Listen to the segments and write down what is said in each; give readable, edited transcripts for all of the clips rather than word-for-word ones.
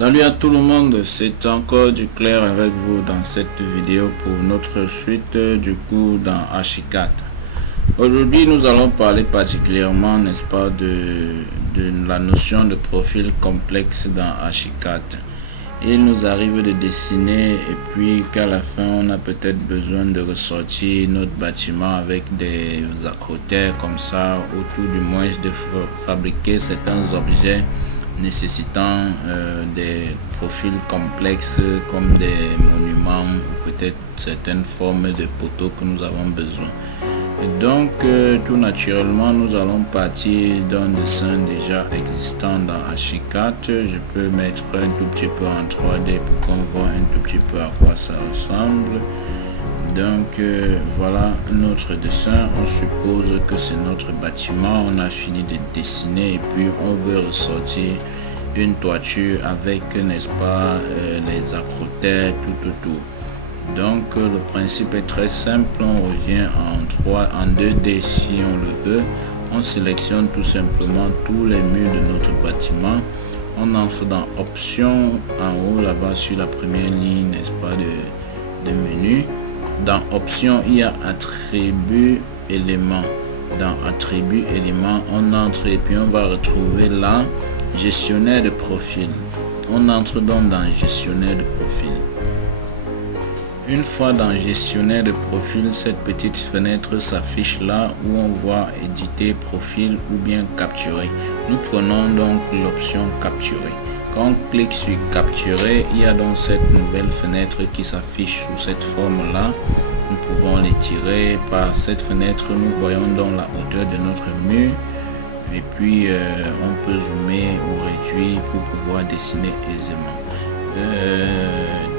Salut à tout le monde, c'est encore du clair avec vous dans cette vidéo pour notre suite du cours dans Archicad. Aujourd'hui, nous allons parler particulièrement, n'est-ce pas, de la notion de profil complexe dans Archicad. Il nous arrive de dessiner et puis qu'à la fin, on a peut-être besoin de ressortir notre bâtiment avec des accrotaires comme ça, ou tout du moins de fabriquer certains objets nécessitant des profils complexes comme des monuments ou peut-être certaines formes de poteaux que nous avons besoin. Et donc tout naturellement nous allons partir d'un dessin déjà existant dans Archicad. Je peux mettre un tout petit peu en 3D pour qu'on voit un tout petit peu à quoi ça ressemble. Donc voilà notre dessin. On suppose que c'est notre bâtiment, on a fini de dessiner et puis on veut ressortir une toiture avec, n'est-ce pas, les accrotaires tout. Donc le principe est très simple, on revient en 2D si on le veut. On sélectionne tout simplement tous les murs de notre bâtiment. On entre dans options en haut là-bas sur la première ligne, n'est-ce pas, de menu. Dans options, il y a attributs éléments. Dans attributs éléments, on entre et puis on va retrouver là gestionnaire de profil. On entre donc dans gestionnaire de profil. Une fois dans gestionnaire de profil, cette petite fenêtre s'affiche là où on voit éditer profil ou bien capturer. Nous prenons donc l'option capturer. Quand on clique sur capturer, il y a donc cette nouvelle fenêtre qui s'affiche sous cette forme là. Nous pouvons l'étirer par cette fenêtre. Nous voyons donc la hauteur de notre mur et puis on peut zoomer ou réduire pour pouvoir dessiner aisément.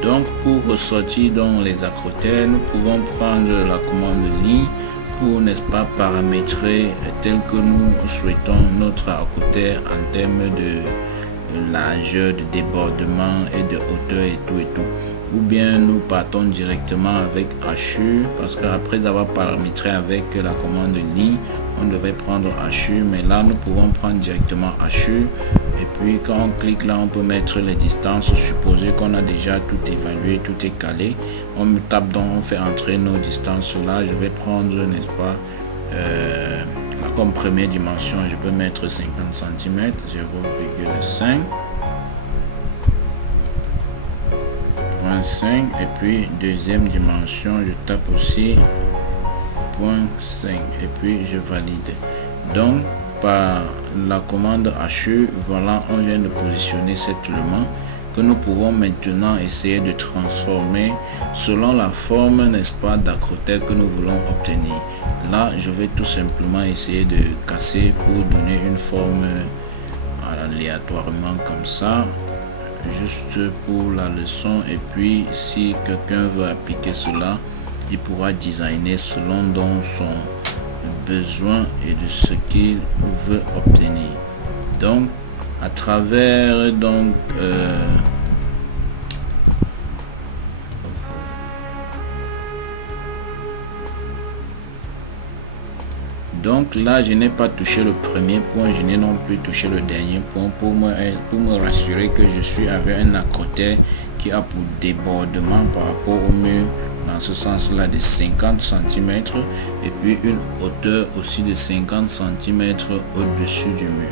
Donc pour ressortir dans les accrotaires, nous pouvons prendre la commande ligne pour, n'est-ce pas, paramétrer tel que nous souhaitons notre accrotaire en termes de largeur, de débordement et de hauteur et tout. Ou bien nous partons directement avec HU parce qu'après avoir paramétré avec la commande ligne, on devait prendre HU, mais là nous pouvons prendre directement HU et puis quand on clique là on peut mettre les distances supposées qu'on a déjà tout évalué, tout est calé. On tape donc, on fait entrer nos distances là. Je vais prendre, n'est-ce pas, comme première dimension, je peux mettre 50 cm, 0,5. 0,5 et puis deuxième dimension je tape aussi 0,5 et puis je valide. Donc par la commande HU, voilà, on vient de positionner cet élément que nous pouvons maintenant essayer de transformer selon la forme, n'est-ce pas, d'accrotaire que nous voulons obtenir. Là je vais tout simplement essayer de casser pour donner une forme aléatoirement comme ça, juste pour la leçon. Et puis si quelqu'un veut appliquer cela, il pourra designer selon donc son besoin et de ce qu'il veut obtenir. Donc à travers donc donc là je n'ai pas touché le premier point, je n'ai non plus touché le dernier point pour me rassurer que je suis avec un accrotaire qui a pour débordement par rapport au mur dans ce sens là de 50 cm et puis une hauteur aussi de 50 cm au-dessus du mur.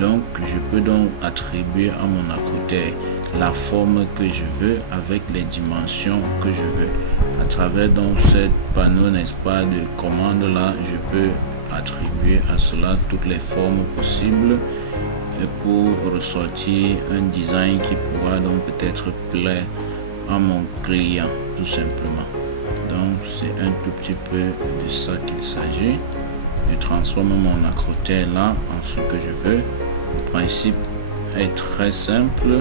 Donc je peux donc attribuer à mon accrotaire la forme que je veux avec les dimensions que je veux. À travers donc ce panneau, n'est-ce pas, de commande là, je peux attribuer à cela toutes les formes possibles pour ressortir un design qui pourra donc peut-être plaire à mon client tout simplement. Donc c'est un tout petit peu de ça qu'il s'agit. Je transforme mon accrotaire là en ce que je veux. Le principe est très simple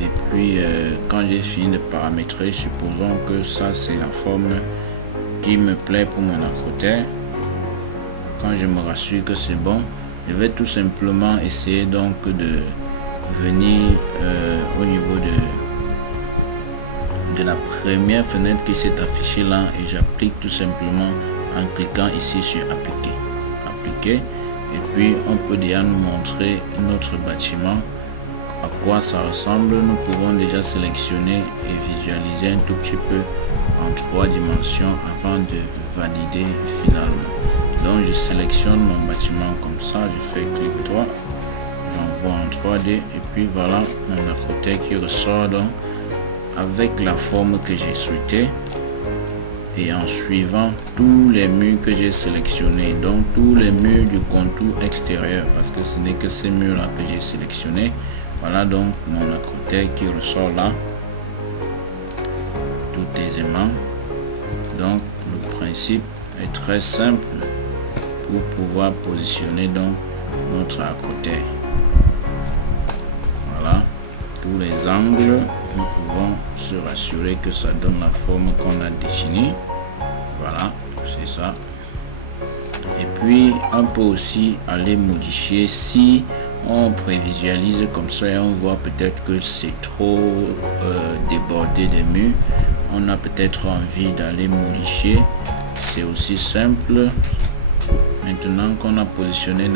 et puis quand j'ai fini de paramétrer, supposons que ça c'est la forme qui me plaît pour mon accrotaire. Quand je me rassure que c'est bon, je vais tout simplement essayer donc de venir au niveau de la première fenêtre qui s'est affichée là et j'applique tout simplement en cliquant ici sur appliquer et puis on peut déjà nous montrer notre bâtiment à quoi ça ressemble, nous pouvons déjà sélectionner et visualiser un tout petit peu en 3 dimensions avant de valider finalement. Donc je sélectionne mon bâtiment comme ça, je fais clic droit, j'envoie en 3D et puis voilà mon acrotère qui ressort donc avec la forme que j'ai souhaité et en suivant tous les murs que j'ai sélectionnés, donc tous les murs du contour extérieur, parce que ce n'est que ces murs là que j'ai sélectionné. Voilà donc mon acrotère qui ressort là tout aisément. Donc le principe est très simple pour pouvoir positionner donc notre acrotère. Voilà, tous les angles, nous pouvons se rassurer que ça donne la forme qu'on a définie. Voilà, c'est ça. Et puis on peut aussi aller modifier si on prévisualise comme ça et on voit peut-être que c'est trop débordé des murs. On a peut-être envie d'aller modifier. C'est aussi simple. Maintenant qu'on a positionné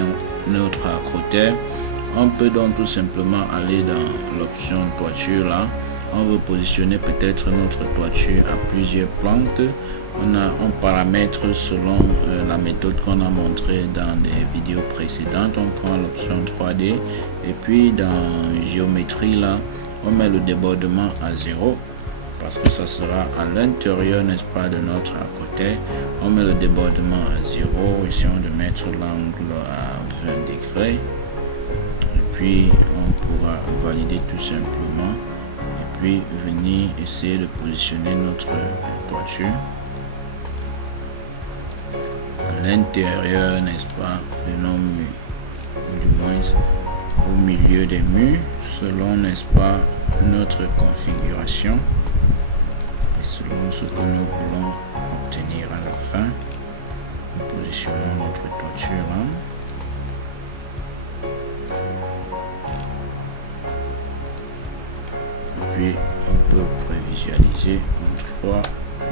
notre acrotère, on peut donc tout simplement aller dans l'option toiture là. On veut positionner peut-être notre toiture à plusieurs plantes. On paramètre selon la méthode qu'on a montré dans des vidéos précédentes. On prend l'option 3D et puis dans géométrie là, on met le débordement à 0 parce que ça sera à l'intérieur, n'est-ce pas, de notre acrotère. On met le débordement à 0, essayons de mettre l'angle à 20 degrés et puis on pourra valider tout simplement et puis venir essayer de positionner notre toiture à l'intérieur, n'est-ce pas, de nos murs, ou du moins au milieu des murs, selon, n'est-ce pas, notre configuration et selon ce que nous voulons obtenir à la fin. Nous positionnons notre toiture là. Et puis on peut prévisualiser en 3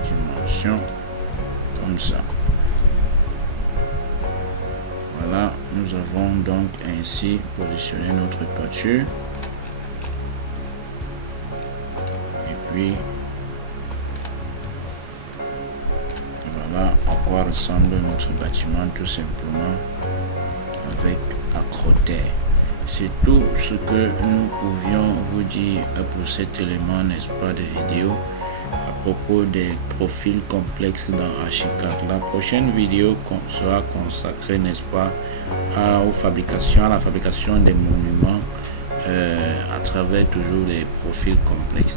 dimensions comme ça. Voilà, nous avons donc ainsi positionné notre toiture. Et puis, voilà à quoi ressemble notre bâtiment tout simplement avec acrotère. C'est tout ce que nous pouvions vous dire pour cet élément, n'est-ce pas, de vidéo à propos des profils complexes dans Archicad. La prochaine vidéo sera consacrée, n'est-ce pas, à la fabrication des monuments à travers toujours des profils complexes.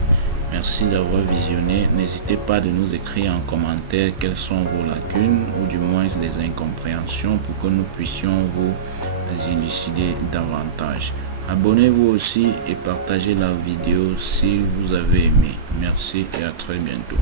Merci d'avoir visionné. N'hésitez pas de nous écrire en commentaire quelles sont vos lacunes ou du moins des incompréhensions pour que nous puissions vous élucider davantage. Abonnez-vous aussi et partagez la vidéo si vous avez aimé. Merci et à très bientôt.